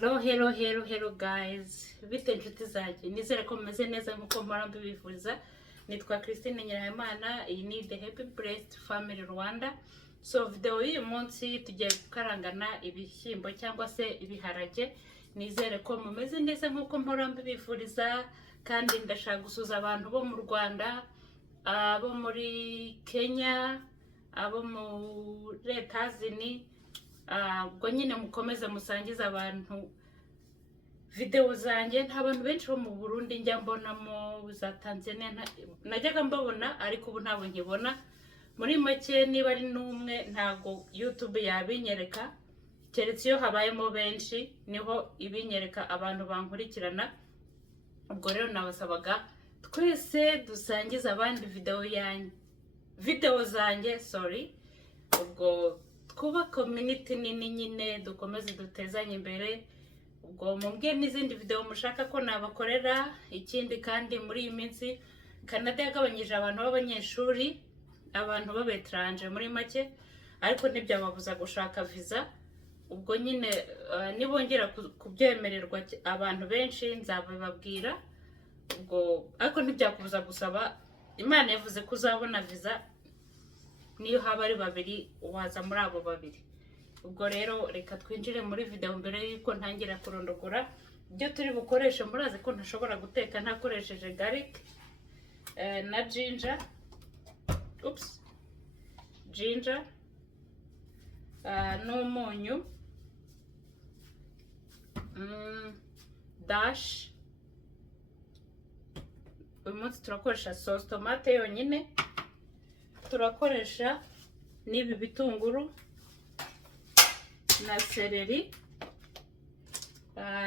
Hello guys, bite inshuti zanjye, nizere ko mumeze neza nkuko mpora mbibifuriza. Nitwa Christine Nyirahimana, iyi ni The Happy Blessed Family Rwanda. So video y'uyu munsi tugiye gukarangana ibishyimbo cyangwa se ibiharage. Nizere ko mumeze neza nkuko mpora mbibifuriza, kandi ndashaka gusuza abantu bo mu Rwanda, abo muri Kenya, abo muri Etazini. Ubwo nyine mukomeze musangiza abantu video zanjye. Nta bantu benshi bo mu Burundi njya mbonamo, za Tanzania najyaga mbabona, ariko ubu ntabwo nkibona. Muri make niba ari n'umwe ntago YouTube yabinyereka, keretse iyo habayemo benshi niho ibinyereka abantu bankurikirana. Ubwo rero nabasabaga twese dusangiza abandi video zanjye, ubwo kuba community nini nyine dukomeze dutezanye imbere. Ubwo mumbwiye n'izindi video mushaka ko nabakorera. Ikindi kandi muri iyi minsi Canada yagabanyije abantu b'abanyeshuri, abantu b'abetranje muri make, ariko ntibyababuza gushaka visa. Ubwo nyine nibongera kubyemererwa abantu benshi nzabibabwira. Ubwo ariko ntibyakubuza gusaba. Imana yavuze ko uzabona visa niyo haba ari babiri, waza muri abo babiri. Ubwo rero reka twinjire muri video mbere yuko ntangira kurondogora ibyo turi bukoreshe. Murazi ko ntashobora guteka ntakoresheje garlic na ginger, n'umunyu, dash. Uyu munsi turakoresha sauce tomate yonyine, turakoresha n'ibi bitunguru na seleri,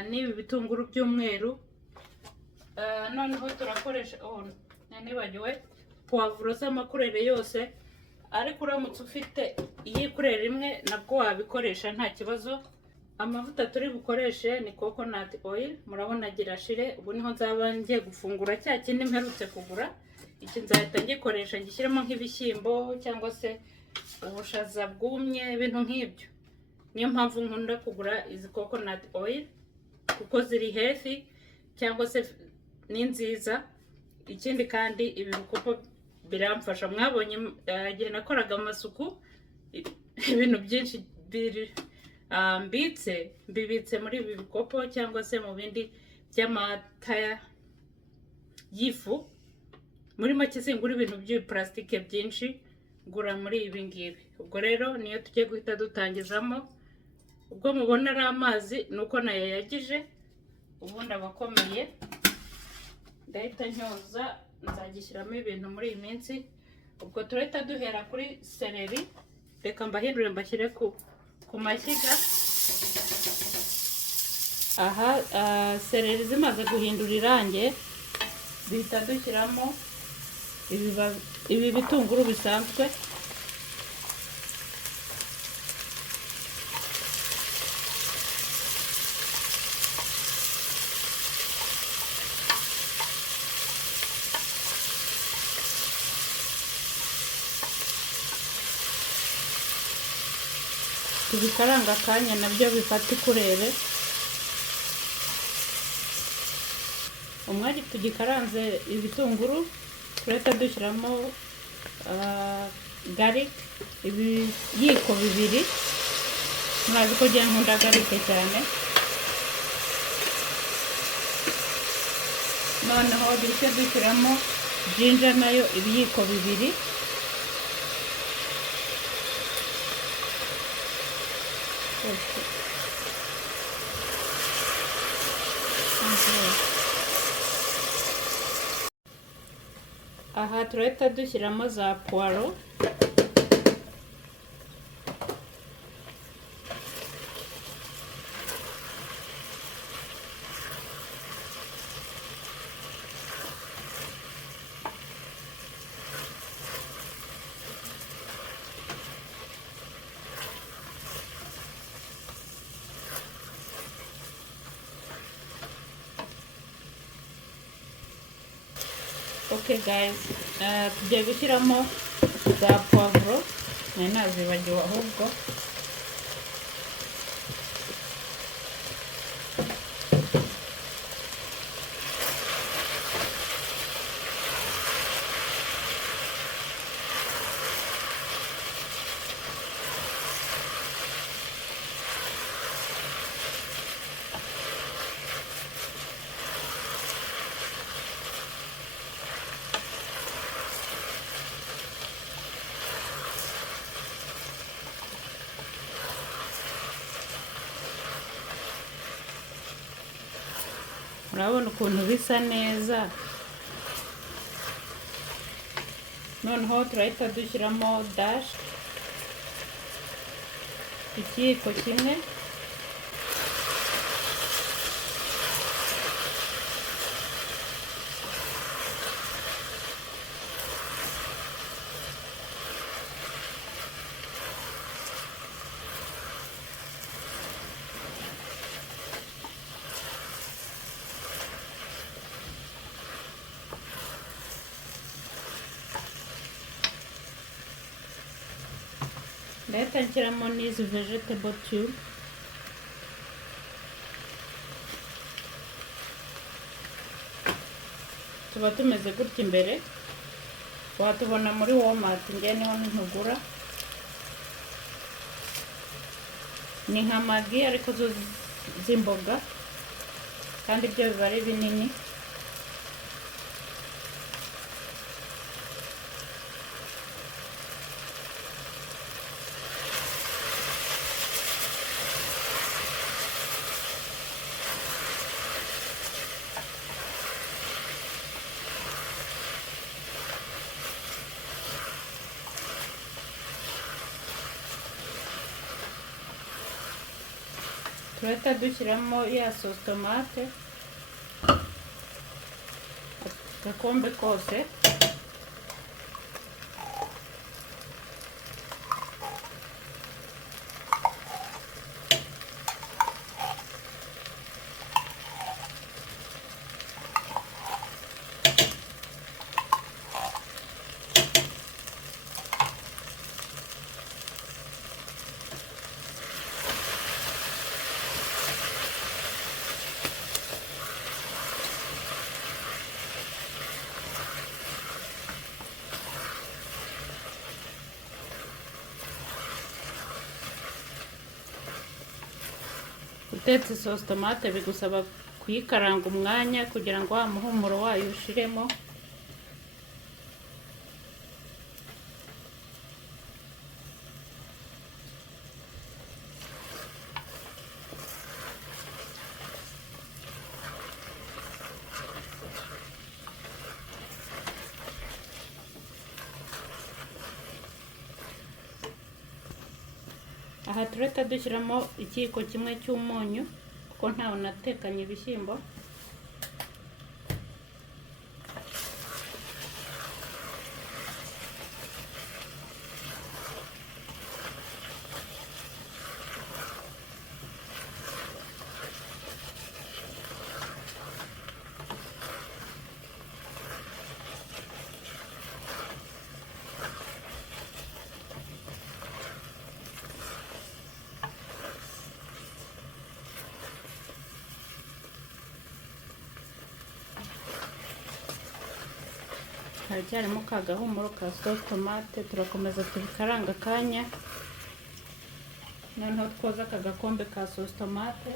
n'ibi bitunguru by'umweru. Noneho turakoresha nibagiwe poivro z'amakurere yose, ariko uramutse ufite iyi kurere imwe nabwo wabikoresha nta kibazo. Amavuta turi bukoreshe ni coconut oil, murabona agira shire. Ubu niho nzaba ngiye gufungura cya kindi mperutse kugura. Iki nzahita ngikoresha ngishyiremo nk'ibishyimbo cyangwa se ubushaza bwumye, ibintu nk'ibyo. Niyo mpamvu nkunda kugura izi coconut oil, kuko ziri healthy cyangwa se ni nziza. Ikindi kandi ibi bikopo biramfasha. Mwabonye igihe nakoraga amasuku, ibintu byinshi mbibitse muri ibi bikopo cyangwa se mu bindi by'amata y'ifu. Muri make singura ibintu by'iplastique byinshi, ngura muri ibi ngibi. Ubwo rero niyo tugiye guhita dutangizamo. Ubwo mubona ari amazi nuko nayayagije, ubundi abakomeye. Ndahita nyoza, nzagishyiramo ibintu muri iyi minsi. Ubwo turahita duhera kuri seleri. Reka mbahindure mbashyire ku mashyiga. Aha seleri zimaze guhindura irange, duhita dushyiramo ibi bitunguru bisanzwe. Tubikaranga akanya nabyo bifata ikurere. Umwari tugikaranze ibitunguru, turahita dushyiramo garlic, ibiyiko bibiri. Murazi ko njye nkunda garlic cyane. Noneho duhita dushyiramo ginger nayo ibiyiko bibiri. Aha turahita dushyiramo za poiro. Okay guys, tugiye gushyiramo za poivro. Nazibagiwe ahubwo. urabona ukuntu bisa neza. noneho turahita dushyiramo dashi ikiyiko kimwe, ndahita nshyiramo n'izi vegetable tube, tuba tumeze gutya imbere, watubona muri Walmart, njye niho ntugura. ni nka magi ariko zo z'imboga kandi byo biba ari binini. turahita dushyiramo ya sauce tomate agakombe kose, utetse sauce tomate bigusaba kuyikaranga umwanya kugira ngo wa muhumuro wayo ushiremo. aha turahita dushyiramo ikiyiko kimwe cy'umunyu kuko ntawe natekanye ibishyimbo. haracyarimo ka gahumuro ka sauce tomate, turakomeza tubikaranga akanya, noneho twoza aka gakombe ka sauce tomate.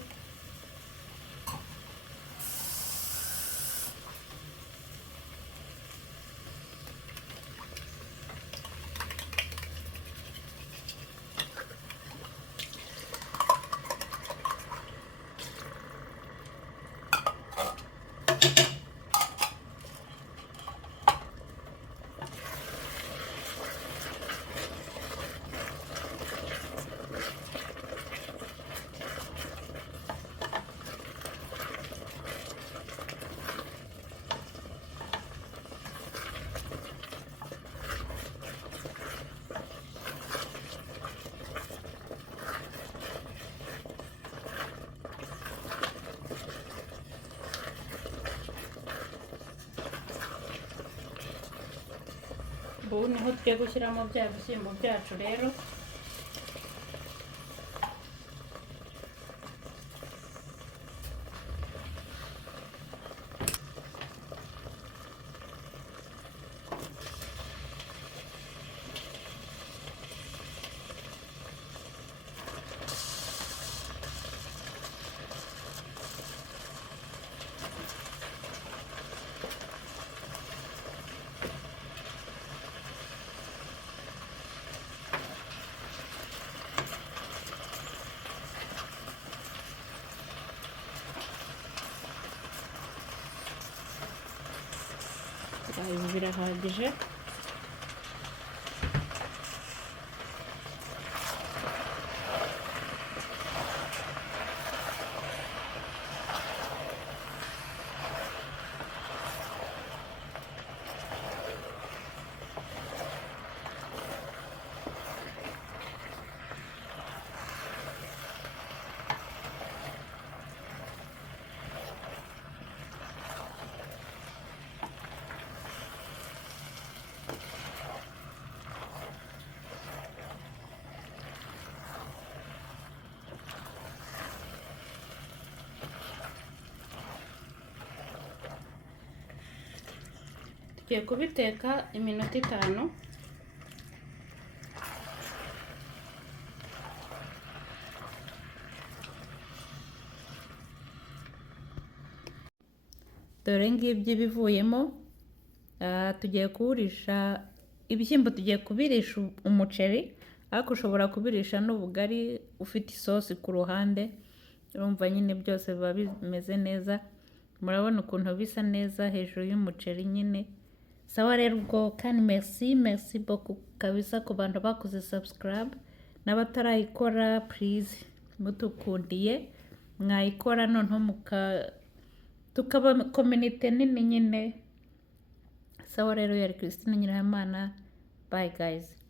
ubu niho tugiye gushyiramo bya bishyimbo byacu rero. ibi birahagije. Tugiye kubiteka iminota 5. Dore ngibyo bivuyemo. Tugiye kuwurisha ibishyimbo, tugiye kubirisha umuceri, ariko ushobora kubirisha n'ubugari ufite isosi ku ruhande. Urumva nyine byose biba bimeze neza. Murabona ukuntu bisa neza hejuru y'umuceri nyine. Sawa rero ubwo kandi merci beaucoup kabisa ku bantu bakoze subscribe, n'abatarayikora please mutukundiye mwayikora, noneho tukaba community nini nyine. Sawa rero, yari Christine Nyirahimana. Bye guys.